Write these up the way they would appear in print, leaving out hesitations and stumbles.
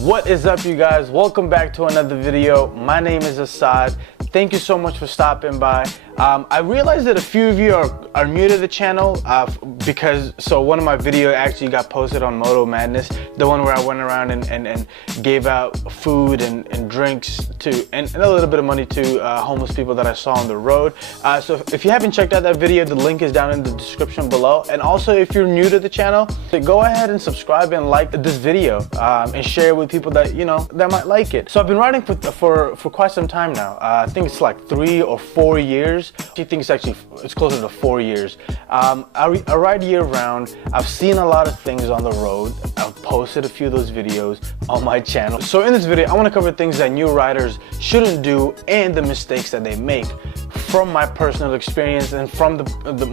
What is up, you guys? Welcome back to another video. My name is Assad. Thank you so much for stopping by. I realized that a few of you are new to the channel because one of my videos actually got posted on Moto Madness, the one where I went around and gave out food and drinks to and a little bit of money to homeless people that I saw on the road. So if you haven't checked out that video, the link is down in the description below. And also, if you're new to the channel, go ahead and subscribe and like this video and share it with people that that might like it. So I've been riding for quite some time now. I think it's like 3 or 4 years. I think it's closer to 4 years. I ride year round. I've seen a lot of things on the road. I've posted a few of those videos on my channel. So in this video, I want to cover things that new riders shouldn't do and the mistakes that they make from my personal experience and from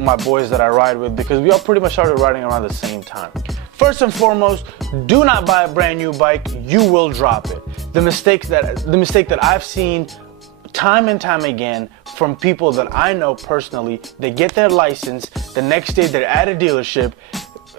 my boys that I ride with, because we all pretty much started riding around the same time. First and foremost, do not buy a brand new bike. You will drop it. The mistake that I've seen time and time again from people that I know personally, they get their license, the next day they're at a dealership,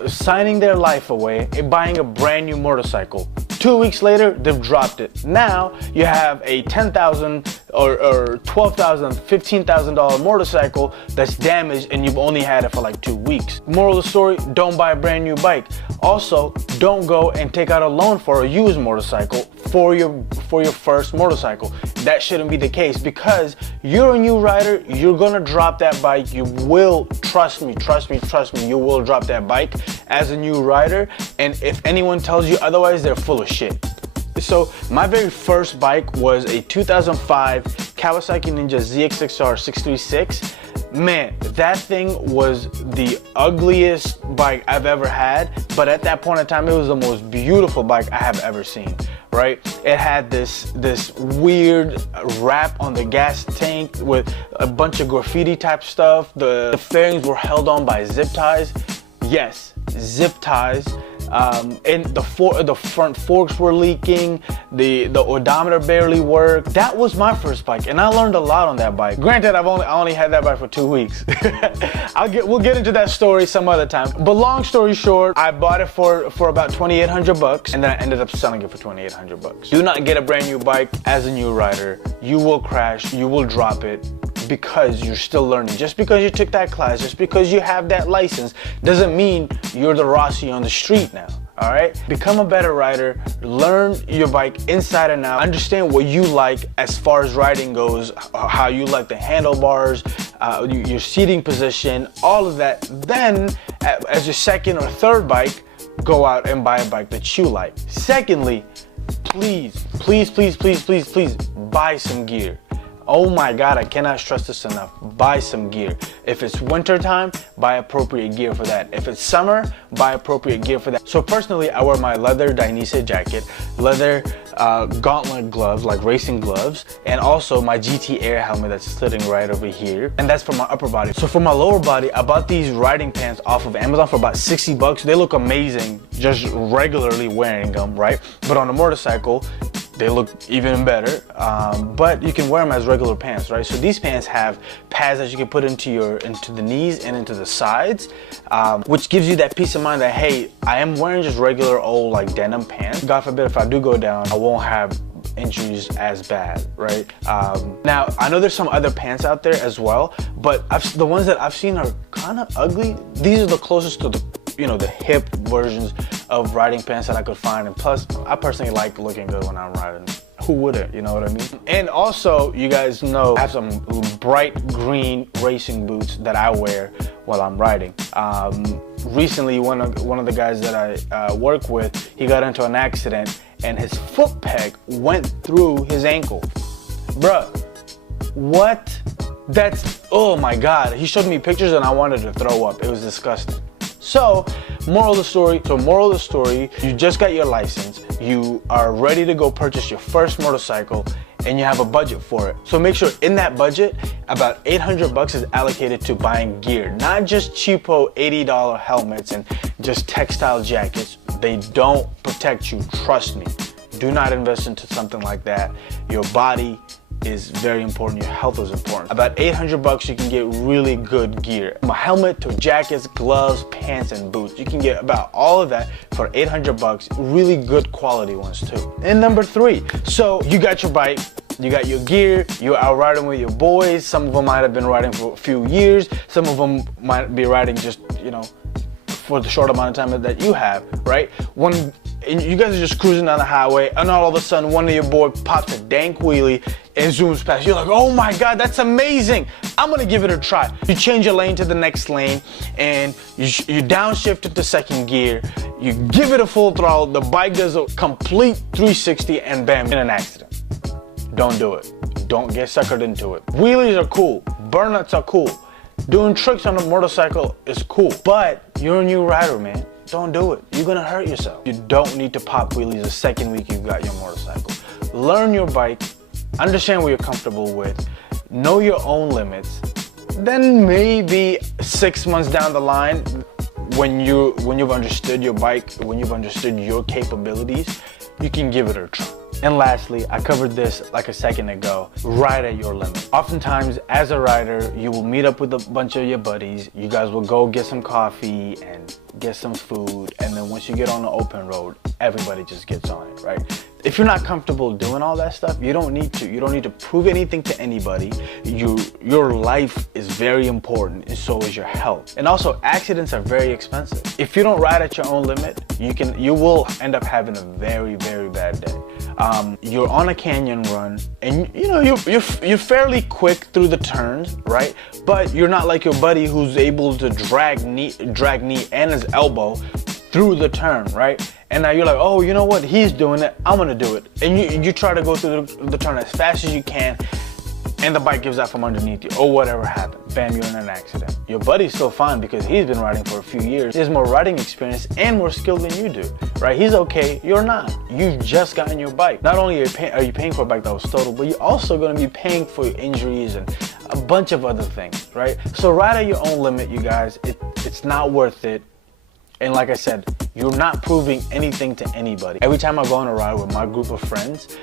signing their life away and buying a brand new motorcycle. 2 weeks later, they've dropped it. Now you have a $10,000 or $12,000, $15,000 motorcycle that's damaged, and you've only had it for like 2 weeks. Moral of the story: don't buy a brand new bike. Also, don't go and take out a loan for a used motorcycle for your first motorcycle. That shouldn't be the case, because you're a new rider. You're gonna drop that bike. You will, trust me, you will drop that bike as a new rider. And if anyone tells you otherwise, they're full of shit. So my very first bike was a 2005 Kawasaki Ninja ZXXR 636. Man, that thing was the ugliest bike I've ever had, but at that point in time, it was the most beautiful bike I have ever seen. Right? It had this weird wrap on the gas tank with a bunch of graffiti type stuff. The fairings were held on by zip ties. Yes, zip ties. And the front forks were leaking. The odometer barely worked. That was my first bike, and I learned a lot on that bike. Granted, I only had that bike for 2 weeks. We'll get into that story some other time. But long story short, I bought it for about 2,800 bucks, and then I ended up selling it for 2,800 bucks. Do not get a brand new bike as a new rider. You will crash. You will drop it, because you're still learning. Just because you took that class, just because you have that license, doesn't mean you're the Rossi on the street now. All right? Become a better rider. Learn your bike inside and out. Understand what you like as far as riding goes, how you like the handlebars, your seating position, all of that. Then, as your second or third bike, go out and buy a bike that you like. Secondly, please buy some gear. Oh my God, I cannot stress this enough. Buy some gear. If it's winter time, buy appropriate gear for that. If it's summer, buy appropriate gear for that. So personally, I wear my leather Dainese jacket, leather gauntlet gloves, like racing gloves, and also my GT Air helmet that's sitting right over here. And that's for my upper body. So for my lower body, I bought these riding pants off of Amazon for about 60 bucks. They look amazing just regularly wearing them, right? But on a motorcycle, they look even better, but you can wear them as regular pants, right? So these pants have pads that you can put into the knees and into the sides, which gives you that peace of mind that, hey, I am wearing just regular old like denim pants. God forbid if I do go down, I won't have injuries as bad, right? Now, I know there's some other pants out there as well, but the ones that I've seen are kind of ugly. These are the closest to the hip versions of riding pants that I could find, and plus I personally like looking good when I'm riding. Who wouldn't, you know what I mean? And also, you guys know I have some bright green racing boots that I wear while I'm riding. Recently, one of the guys that I work with, he got into an accident and his foot peg went through his ankle. Bruh, what? Oh my God. He showed me pictures and I wanted to throw up. It was disgusting. So, moral of the story, you just got your license, you are ready to go purchase your first motorcycle, and you have a budget for it. So make sure in that budget, about 800 bucks is allocated to buying gear, not just cheapo $80 helmets and just textile jackets. They don't protect you, trust me. Do not invest into something like that. Your body is very important. Your health is important. About 800 bucks, you can get really good gear. From a helmet to jackets, gloves, pants, and boots. You can get about all of that for 800 bucks. Really good quality ones too. And number 3, so you got your bike, you got your gear, you're out riding with your boys. Some of them might have been riding for a few years. Some of them might be riding just, you know, for the short amount of time that you have, right? And you guys are just cruising down the highway, and all of a sudden one of your boys pops a dank wheelie and zooms past. You're like, oh my God, that's amazing. I'm gonna give it a try. You change your lane to the next lane, and you downshift it to second gear. You give it a full throttle, the bike does a complete 360, and bam, in an accident. Don't do it. Don't get suckered into it. Wheelies are cool. Burnouts are cool. Doing tricks on a motorcycle is cool, but you're a new rider, man. Don't do it. You're gonna hurt yourself. You don't need to pop wheelies the second week you got your motorcycle. Learn your bike, understand what you're comfortable with, know your own limits. Then maybe 6 months down the line, when you've understood your bike, when you've understood your capabilities, you can give it a try. And lastly, I covered this like a second ago, ride at your limit. Oftentimes, as a rider, you will meet up with a bunch of your buddies. You guys will go get some coffee and get some food, and then once you get on the open road, everybody just gets on it, right? If you're not comfortable doing all that stuff, you don't need to. You don't need to prove anything to anybody. Your life is very important, and so is your health. And also, accidents are very expensive. If you don't ride at your own limit, you will end up having a very, very bad day. You're on a canyon run, and you know you're fairly quick through the turns, right? But you're not like your buddy who's able to drag knee and his elbow through the turn, right? And now you're like, oh, you know what? He's doing it. I'm gonna do it. And you try to go through the turn as fast as you can, and the bike gives out from underneath you, or whatever happened. Bam, you're in an accident. Your buddy's still fine because he's been riding for a few years. He has more riding experience and more skill than you do, right? He's okay, you're not. You've just gotten your bike. Not only are you paying for a bike that was totaled, but you're also gonna be paying for your injuries and a bunch of other things, right? So ride at your own limit, you guys. It's not worth it. And like I said, you're not proving anything to anybody. Every time I go on a ride with my group of friends,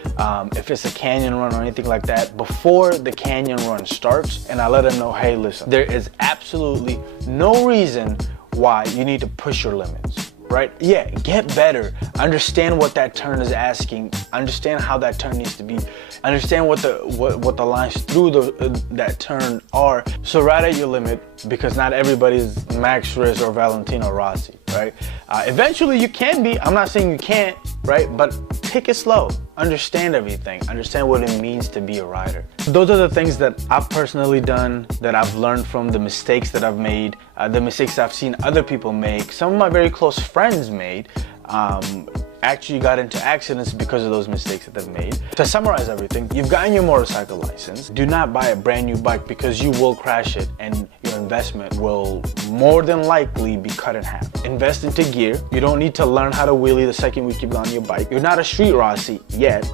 if it's a canyon run or anything like that, before the canyon run starts, and I let them know, hey, listen, there is absolutely no reason why you need to push your limits, right? Yeah, get better. Understand what that turn is asking. Understand how that turn needs to be. Understand what the lines through that turn are. So ride at your limit, because not everybody's MaxWrist or Valentino Rossi, right? Eventually you can be. I'm not saying you can't, right? But take it slow. Understand everything. Understand what it means to be a rider. Those are the things that I've personally done, that I've learned from, the mistakes that I've made, the mistakes I've seen other people make, some of my very close friends made. Actually got into accidents because of those mistakes that they've made. To summarize everything, you've gotten your motorcycle license. Do not buy a brand new bike, because you will crash it and your investment will more than likely be cut in half. Invest into gear. You don't need to learn how to wheelie the second week you've gotten your bike. You're not a street Rossi yet.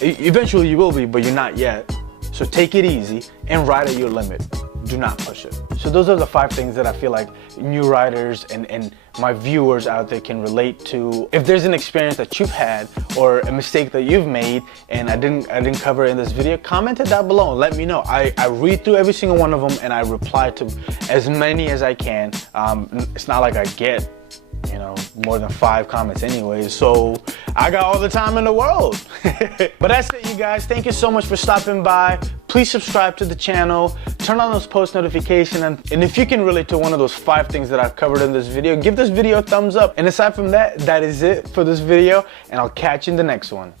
Eventually you will be, but you're not yet. So take it easy and ride at your limit. Do not push it. So those are the 5 things that I feel like new riders and my viewers out there can relate to. If there's an experience that you've had or a mistake that you've made and I didn't cover in this video, comment it down below and let me know. I read through every single one of them and I reply to as many as I can. It's not like I get, you know, more than 5 comments anyways, so I got all the time in the world. But that's it, you guys. Thank you so much for stopping by. Please subscribe to the channel, turn on those post notifications, and if you can relate to one of those 5 things that I've covered in this video, give this video a thumbs up. And aside from that, that is it for this video, and I'll catch you in the next one.